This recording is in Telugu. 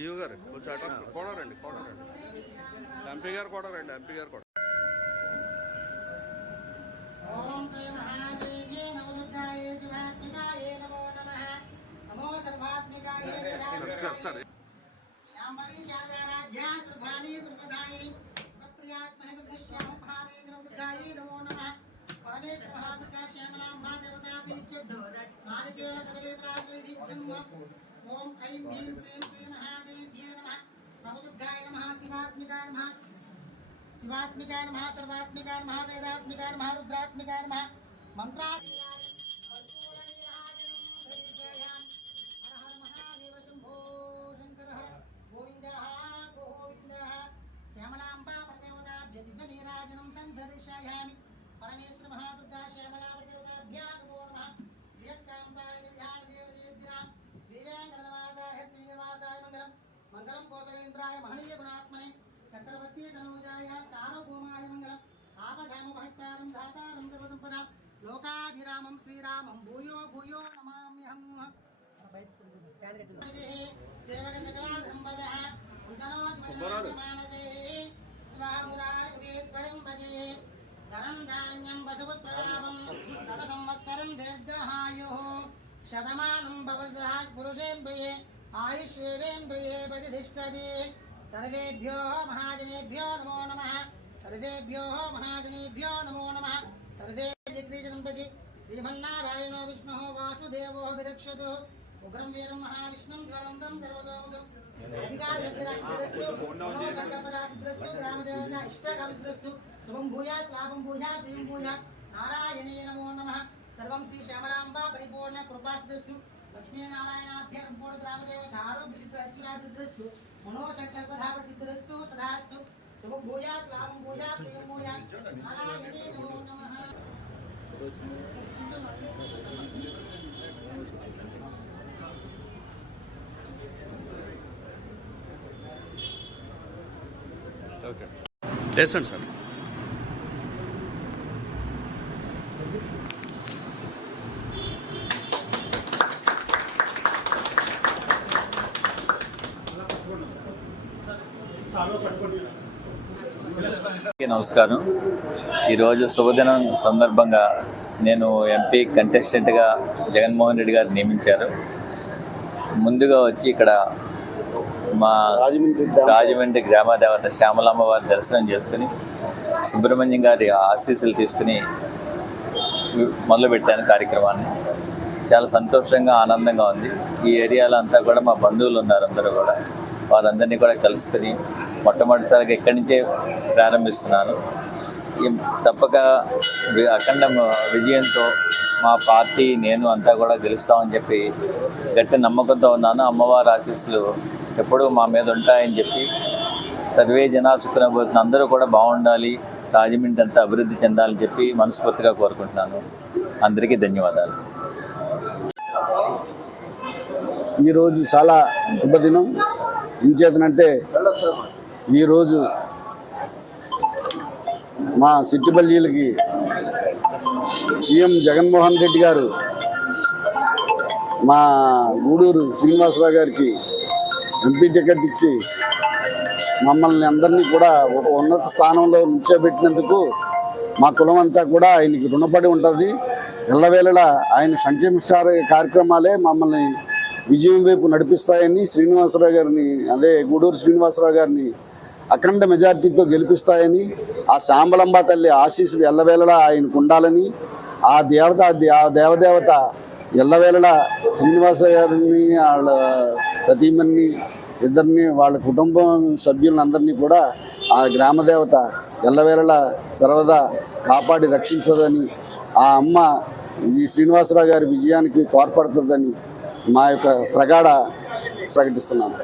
ఈయూ గారు కొంచెం అటు కూడా రండి ఎంపీ గారు కూడా రండి ఓం శ్రీ మహాదేవ్యే నమో దుర్గాయే శివాత్మికాయే నమో నమః నమో సర్వాత్మికాయే వేదాంతాయ యాంబరీ శారదారాధ్యా సుభాని సుభదాయిని ప్రియాత్మహే దృశ్యామ భావే నమో దుర్గాయే నమో నమః పరమేశ్వర మహాదుర్గా శ్యామలాంబా దేవతా పీచ్ఛద్దు మాదికేన పదవే ప్రాతినిధ్యం ఓం ఐం హ్రీం శ్రీం శ్రీ మహాదేవ్యే నమః నమో దుర్గాయ నమః శివాత్మికాయ నమః शिवात्मिकाय नमः सर्वात्मिकाय नमः वेदात्मिकाय नमः रुद्रात्मिकाय नमः मंत्रात्मिकाय श्यामलांबा प्रदेवताभ्य दिव्यनीराजनं संदर्शयामि परमेश्वर महादुर्गा श्यामला प्रदेवताभ्यां नमो नमः श्रीकान्ताय ध्यानदेवदेव्यां दिव्यांगनवासाय श्रीनिवासाय मंगलम मंगलम कोसलेन्द्राय महनीय गुणात्मने चक्रवर्ती तनूजाय सार्वभौमाय मंगलम आपदाम भट्टारं धातारं सर्वसंपदा लोकाभिरामं श्रीरामं भूयो भूयो नमाम्यहम् सेवकजगदाधंबदः उदनोद्वनमानसे स्वामुरारेश्वरं भजे धनं धान्यं वसुपुत्रलाभं शतसंवत्सरं दीर्घायुः शतमानं भवतः पुरुषेन्द्रिये आयुष्येवेन्द्रिये प्रतिष्ठति सर्वेभ्यो महाजनेभ्यो नमो नमः सर्वेभ्यो महाजनेभ्यो नमो नमः सर्वे जगन्नाथ श्रीमन्नारायणो विष्णुः वासुदेवो विरक्षतु उग्रं वीरं महाविष्णुं ज्वलन्तं सर्वतोमुखम् अधिकारसिद्धिरस्तु मनोसङ्कल्पदासिद्धिरस्तु ग्रामदेवता इष्टकामिद्धिरस्तु शुभं भूयात् लाभं भूयात् जयं भूयात् नारायणे नमो नमः सर्वं श्री श्यामलांबा परिपूर्ण कृपासिद्धिरस्तु लक्ष्मीनारायणाभ्यः सम्पूर्ण ग्रामदेवता आरोग्यसिद्धिरस्तु मनोसंकल्पधावसिद्धिरस्तु सदास्तु शुभं भूयात् लाभं भूयात् जयं भूयात् नारायणे नमो नमः ఓకే లేసండి సార్ నమస్కారం. ఈరోజు శుభదినం సందర్భంగా నేను ఎంపీ కంటెస్టెంట్గా జగన్మోహన్ రెడ్డి గారు నియమించారు. ముందుగా వచ్చి ఇక్కడ మా రాజమండ్రి గ్రామదేవత శ్యామలాంబ వారి దర్శనం చేసుకుని సుబ్రహ్మణ్యం గారి ఆశీస్సులు తీసుకుని మొదలుపెట్టాను కార్యక్రమాన్ని. చాలా సంతోషంగా ఆనందంగా ఉంది. ఈ ఏరియాలో అంతా కూడా మా బంధువులు ఉన్నారు, అందరూ కూడా వారందరినీ కూడా కలుసుకుని మొట్టమొదటిసారిగా ఇక్కడి నుంచే ప్రారంభిస్తున్నాను. తప్పక అఖండ విజయంతో మా పార్టీ నేను అంతా కూడా గెలుస్తామని చెప్పి గట్టి నమ్మకంతో ఉన్నాను. అమ్మవారి ఆశీస్సులు ఎప్పుడూ మా మీద ఉంటాయని చెప్పి సర్వే జనాలు సుఖనబోతున్న అందరూ కూడా బాగుండాలి, రాజమండ్రి అంతా అభివృద్ధి చెందాలని చెప్పి మనస్ఫూర్తిగా కోరుకుంటున్నాను. అందరికీ ధన్యవాదాలు. ఈరోజు చాలా శుభదినం. ఇంచేతనంటే ఈరోజు మా సిట్టిబల్లీలకి సీఎం జగన్మోహన్ రెడ్డి గారు మా గూడూరు శ్రీనివాసరావు గారికి ఎంపీ టికెట్ ఇచ్చి మమ్మల్ని అందరినీ కూడా ఒక ఉన్నత స్థానంలో నిల్చోబెట్టినందుకు మా కులం అంతా కూడా ఆయనకి రుణపడి ఉంటుంది. ఎల్లవేళలా ఆయన సంక్షేమ కార్యక్రమాలే మమ్మల్ని విజయం వైపు నడిపిస్తాయని శ్రీనివాసరావు గారిని, అదే గూడూరు శ్రీనివాసరావు గారిని అఖండ మెజార్టీతో గెలిపిస్తాయని, ఆ శాంబలంబ తల్లి ఆశీస్సులు ఎల్లవేళలా ఆయనకు ఉండాలని, ఆ దేవదేవత ఎల్లవేళలా శ్రీనివాస గారిని, వాళ్ళ సతీమణిని ఇద్దరిని, వాళ్ళ కుటుంబం సభ్యులందరినీ కూడా ఆ గ్రామదేవత ఎల్లవేళలా సర్వదా కాపాడి రక్షించదని, ఆ అమ్మ ఈ శ్రీనివాసరావు గారి విజయానికి తోడ్పడుతుందని మా యొక్క ప్రగాఢ ప్రకటిస్తున్నాను.